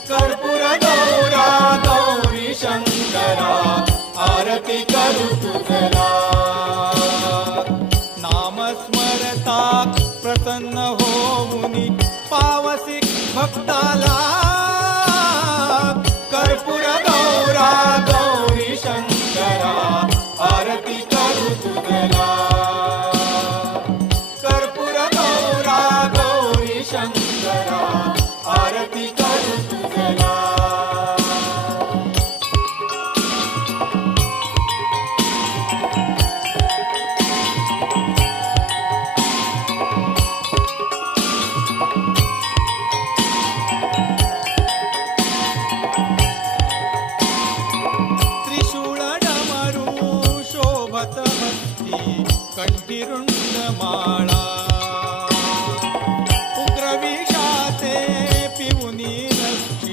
कर्पूर गौरा गौरी शंकरा आरती करू तुझला. नाम स्मरता प्रसन्न होऊनी पावसी भक्ताला. कर्पूर गौरा गौरी शंकरा आरती करू तुझला. कर्पूर गौरा गौरी शंकर மதமஸ்தி கண்டிருந்த மாளா